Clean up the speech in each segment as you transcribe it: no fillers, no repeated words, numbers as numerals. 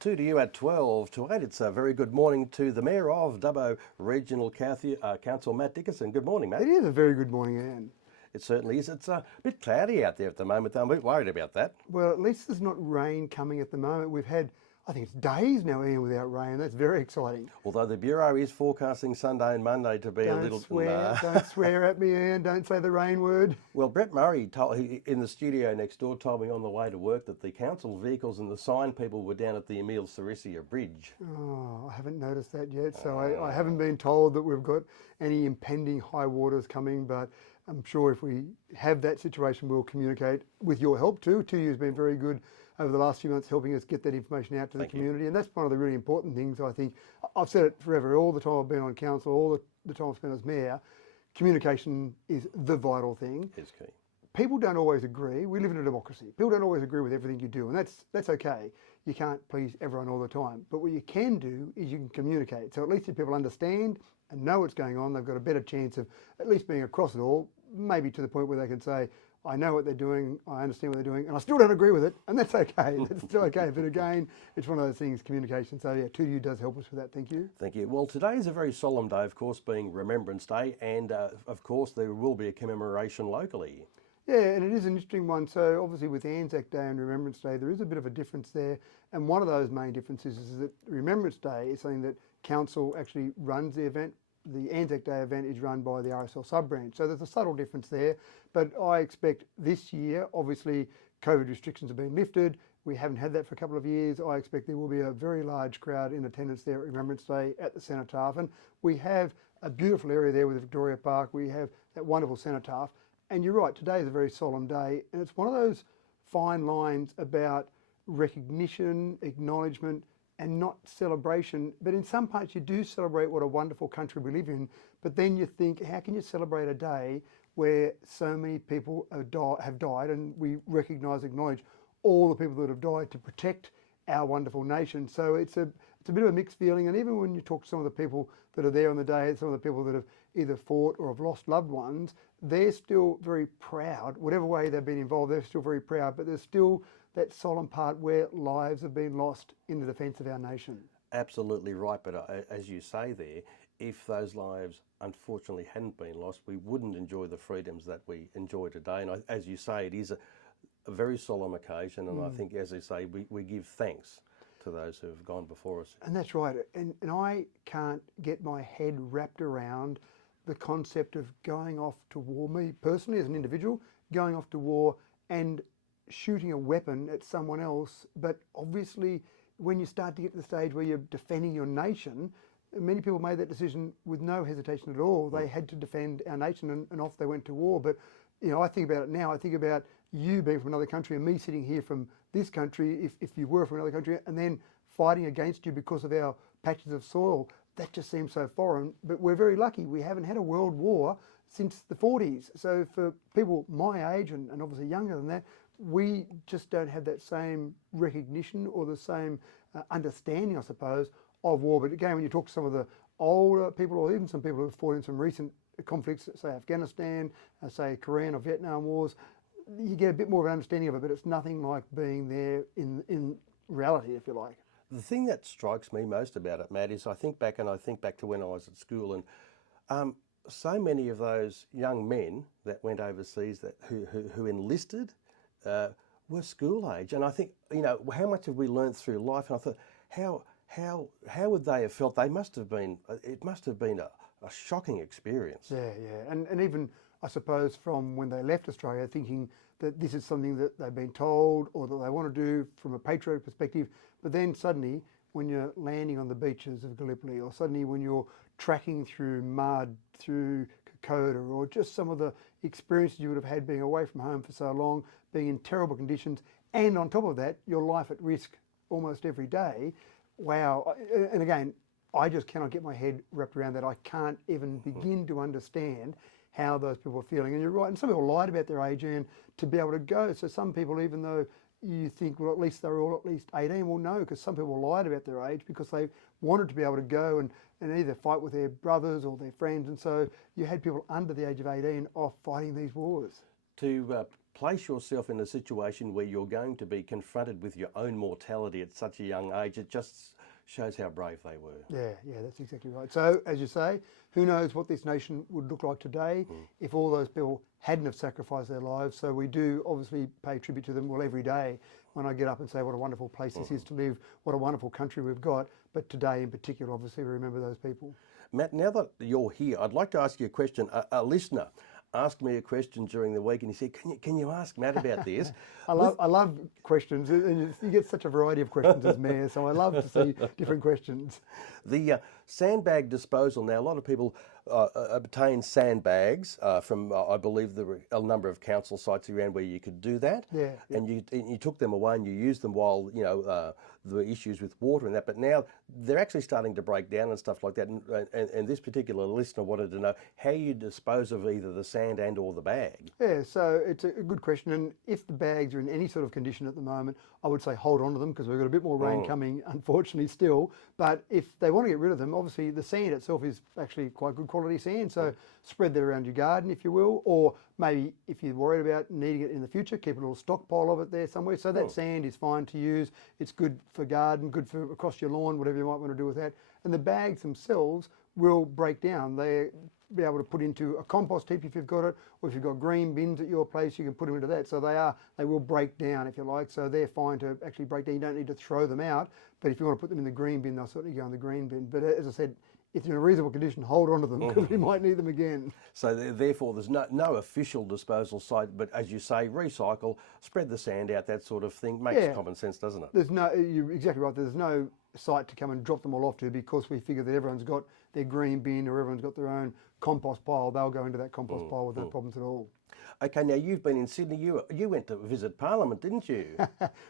2 to you at 12 to 8. It's a very good morning to the Mayor of Dubbo Regional Council, Matt Dickinson. Good morning, Matt. It is a very good morning, Ian. It certainly is. It's a bit cloudy out there at the moment. I'm a bit worried about that. Well, at least there's not rain coming at the moment. We've had, I think it's days now, Ian, without rain. That's very exciting. Although the Bureau is forecasting Sunday and Monday to be a little... Don't swear at me, Ian. Don't say the rain word. Well, Brett Murray in the studio next door told me on the way to work that the council vehicles and the sign people were down at the Emile Sarisia Bridge. Oh, I haven't noticed that yet. So I haven't been told that we've got any impending high waters coming, but I'm sure if we have that situation, we'll communicate with your help too. 2U has been very good over the last few months helping us get that information out to the community. And that's one of the really important things, I think. I've said it forever, all the time I've been on council, all the time I've spent as mayor, communication is the vital thing. It's key. People don't always agree. We live in a democracy. People don't always agree with everything you do, and that's okay. You can't please everyone all the time. But what you can do is you can communicate. So at least if people understand and know what's going on, they've got a better chance of at least being across it all, maybe to the point where they can say, I know what they're doing, I understand what they're doing, and I still don't agree with it, and that's okay. That's still okay. But again, it's one of those things, communication. So yeah, 2U does help us with that. Thank you. Thank you. Well, today is a very solemn day, of course, being Remembrance Day, and of course there will be a commemoration locally. Yeah, and it is an interesting one. So obviously with Anzac Day and Remembrance Day, there is a bit of a difference there. And one of those main differences is that Remembrance Day is something that council actually runs the event. The Anzac Day event is run by the RSL sub-branch. So there's a subtle difference there. But I expect this year, obviously COVID restrictions have been lifted. We haven't had that for a couple of years. I expect there will be a very large crowd in attendance there at Remembrance Day at the Cenotaph. And we have a beautiful area there with the Victoria Park. We have that wonderful Cenotaph. And you're right, today is a very solemn day. And it's one of those fine lines about recognition, acknowledgement, and not celebration. But in some parts you do celebrate what a wonderful country we live in, but then you think, how can you celebrate a day where so many people have died, and we recognise, acknowledge all the people that have died to protect our wonderful nation. So it's a bit of a mixed feeling. And even when you talk to some of the people that are there on the day, some of the people that have either fought or have lost loved ones, they're still very proud. Whatever way they've been involved, they're still very proud, but there's still that solemn part where lives have been lost in the defence of our nation. Absolutely right, but as you say there, if those lives unfortunately hadn't been lost, we wouldn't enjoy the freedoms that we enjoy today. And as you say, it is a very solemn occasion, and I think, as you say, we give thanks to those who have gone before us. And that's right. And I can't get my head wrapped around the concept of going off to war, me personally as an individual, going off to war and shooting a weapon at someone else. But obviously when you start to get to the stage where you're defending your nation, many people made that decision with no hesitation at all. They had to defend our nation, and off they went to war. But you know, I think about it now, I think about you being from another country and me sitting here from this country, if you were from another country, and then fighting against you because of our patches of soil. That just seems so foreign. But we're very lucky. We haven't had a world war since the 40s. So for people my age and obviously younger than that, we just don't have that same recognition or the same understanding, I suppose, of war. But again, when you talk to some of the older people, or even some people who have fought in some recent conflicts, say Afghanistan, say Korean or Vietnam wars, you get a bit more of an understanding of it, but it's nothing like being there in reality, if you like. The thing that strikes me most about it, Matt, is I think back to when I was at school, and so many of those young men that went overseas who enlisted were school age. And I think, you know, how much have we learned through life? And I thought, how would they have felt? It must have been a shocking experience. Yeah. And even, I suppose, from when they left Australia, thinking that this is something that they've been told or that they want to do from a patriotic perspective. But then suddenly, when you're landing on the beaches of Gallipoli, or suddenly when you're tracking through mud, through Kokoda, or just some of the experiences you would have had being away from home for so long, being in terrible conditions, and on top of that, your life at risk almost every day. Wow. And again, I just cannot get my head wrapped around that. I can't even begin to understand how those people are feeling. And you're right, and some people lied about their age and to be able to go. So some people, even though you think, well, at least they're all at least 18, well, no, because some people lied about their age because they wanted to be able to go and either fight with their brothers or their friends. And so you had people under the age of 18 off fighting these wars. To place yourself in a situation where you're going to be confronted with your own mortality at such a young age. It just shows how brave they were. Yeah, that's exactly right. So, as you say, who knows what this nation would look like today if all those people hadn't have sacrificed their lives. So we do obviously pay tribute to them, well, every day when I get up and say what a wonderful place this is to live, what a wonderful country we've got. But today in particular, obviously, we remember those people. Matt, now that you're here, I'd like to ask you a question. A listener asked me a question during the week and he said, can you ask Matt about this? I love questions, and you get such a variety of questions as mayor, so I love to see different questions. The sandbag disposal. Now, a lot of people obtain sandbags from, I believe, a number of council sites around where you could do that. Yeah. And you took them away and you used them while, there were issues with water and that. But now they're actually starting to break down and stuff like that. And this particular listener wanted to know how you dispose of either the sand and or the bag. Yeah, so it's a good question. And if the bags are in any sort of condition at the moment, I would say hold on to them because we've got a bit more rain coming, unfortunately, still. But if they want to get rid of them, obviously the sand itself is actually quite good quality sand. So spread that around your garden, if you will. Or maybe if you're worried about needing it in the future, keep a little stockpile of it there somewhere. So that sand is fine to use. It's good for garden, good for across your lawn, whatever you might want to do with that. And the bags themselves will break down. They be able to put into a compost heap if you've got it, or if you've got green bins at your place, you can put them into that. So they will break down if you like. So they're fine to actually break down. You don't need to throw them out, but if you want to put them in the green bin, they'll certainly go in the green bin. But as I said, if they're in a reasonable condition, hold on to them because we might need them again. So therefore, there's no official disposal site, but as you say, recycle, spread the sand out, that sort of thing. Makes common sense, doesn't it? You're exactly right. There's no site to come and drop them all off to because we figure that everyone's got their green bin or everyone's got their own compost pile. They'll go into that compost pile with no problems at all. Okay, now you've been in Sydney. You went to visit Parliament, didn't you?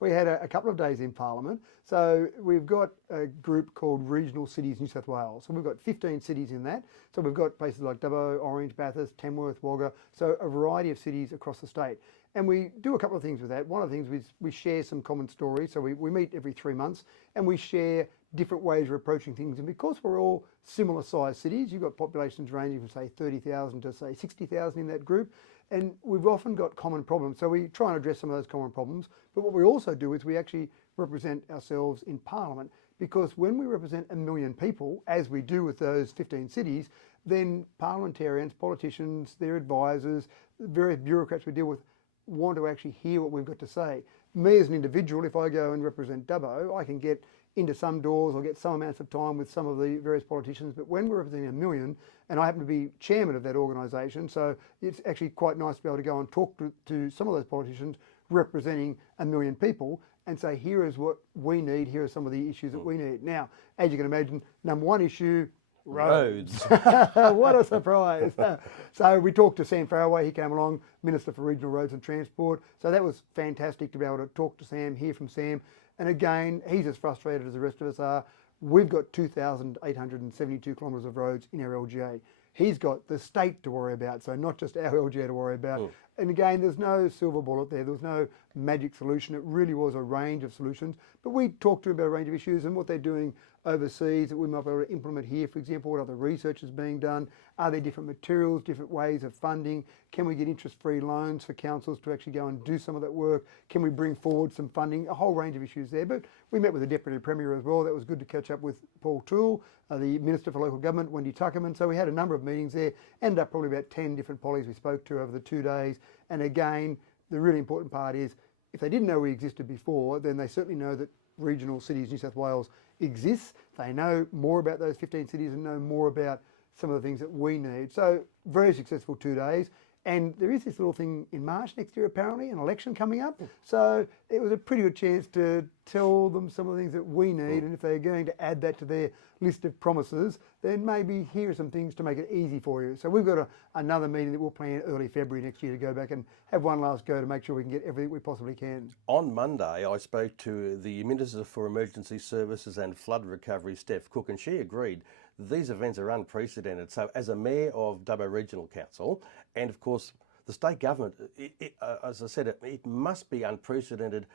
We had a couple of days in Parliament. So we've got a group called Regional Cities New South Wales. So we've got 15 cities in that. So we've got places like Dubbo, Orange, Bathurst, Tamworth, Wagga. So a variety of cities across the state. And we do a couple of things with that. One of the things is we share some common stories. So we meet every 3 months and we share different ways of approaching things. And because we're all similar sized cities, you've got populations ranging from say 30,000 to say 60,000 in that group. And we've often got common problems. So we try and address some of those common problems. But what we also do is we actually represent ourselves in Parliament, because when we represent 1 million people, as we do with those 15 cities, then parliamentarians, politicians, their advisors, various bureaucrats we deal with want to actually hear what we've got to say. Me as an individual, if I go and represent Dubbo, I can get into some doors or get some amounts of time with some of the various politicians. But when we're representing 1 million, and I happen to be chairman of that organisation, so it's actually quite nice to be able to go and talk to some of those politicians representing 1 million people and say, here is what we need, here are some of the issues that we need. Now, as you can imagine, number one issue, roads. What a surprise. So we talked to Sam Farraway, he came along, Minister for Regional Roads and Transport. So that was fantastic to be able to talk to Sam, hear from Sam. And again, he's as frustrated as the rest of us are. We've got 2,872 kilometres of roads in our LGA. He's got the state to worry about, so not just our LGA to worry about. And again, there's no silver bullet there. There was no magic solution. It really was a range of solutions. But we talked to them about a range of issues and what they're doing overseas that we might be able to implement here. For example, what other research is being done? Are there different materials, different ways of funding? Can we get interest-free loans for councils to actually go and do some of that work? Can we bring forward some funding? A whole range of issues there. But we met with the Deputy Premier as well. That was good to catch up with Paul Toole, the Minister for Local Government, Wendy Tuckerman. So we had a number of meetings there. Ended up probably about 10 different pollies we spoke to over the 2 days. And again, the really important part is if they didn't know we existed before, then they certainly know that Regional Cities New South Wales exists. They know more about those 15 cities and know more about some of the things that we need. So very successful 2 days. And there is this little thing in March next year, apparently, an election coming up. So it was a pretty good chance to tell them some of the things that we need. And if they're going to add that to their list of promises, then maybe here are some things to make it easy for you. So we've got another meeting that we'll plan early February next year to go back and have one last go to make sure we can get everything we possibly can. On Monday, I spoke to the Minister for Emergency Services and Flood Recovery, Steph Cook, and she agreed these events are unprecedented. So as a mayor of Dubbo Regional Council, and of course the state government, as I said, it must be unprecedented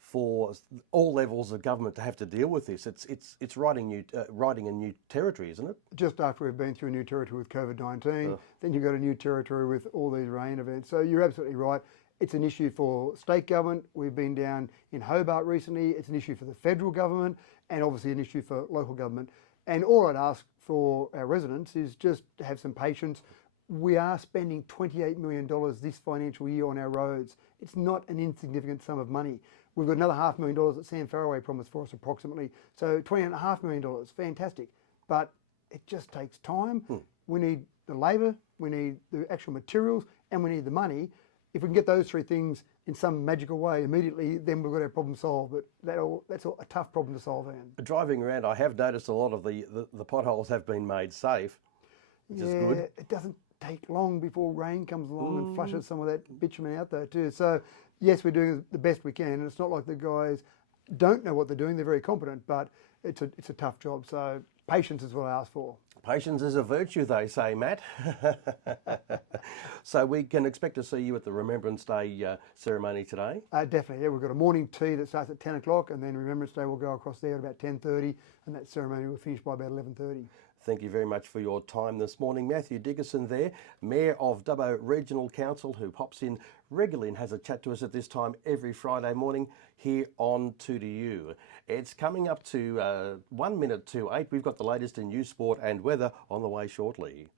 for all levels of government to have to deal with this. It's riding a new territory, isn't it? Just after we've been through a new territory with COVID-19, then you've got a new territory with all these rain events. So you're absolutely right. It's an issue for state government. We've been down in Hobart recently. It's an issue for the federal government and obviously an issue for local government. And all I'd ask for our residents is just to have some patience. We are spending $28 million this financial year on our roads. It's not an insignificant sum of money. We've got another $500,000 that Sam Farraway promised for us approximately. So $28.5 million, fantastic. But it just takes time. We need the labour, we need the actual materials, and we need the money. If we can get those three things in some magical way immediately, then we've got our problem solved. But that's a tough problem to solve, Ian. Driving around, I have noticed a lot of the potholes have been made safe, which is good. It doesn't take long before rain comes along and flushes some of that bitumen out though too. So yes, we're doing the best we can, and it's not like the guys don't know what they're doing. They're very competent, but it's a tough job. So patience is what I ask for. Patience is a virtue, they say, Matt. So we can expect to see you at the Remembrance Day ceremony today? Definitely, yeah. We've got a morning tea that starts at 10 o'clock, and then Remembrance Day will go across there at about 10:30, and that ceremony will finish by about 11:30. Thank you very much for your time this morning. Matthew Dickerson there, Mayor of Dubbo Regional Council, who pops in regularly and has a chat to us at this time every Friday morning here on 2DU. It's coming up to 1 minute to 8. We've got the latest in news, sport and weather on the way shortly.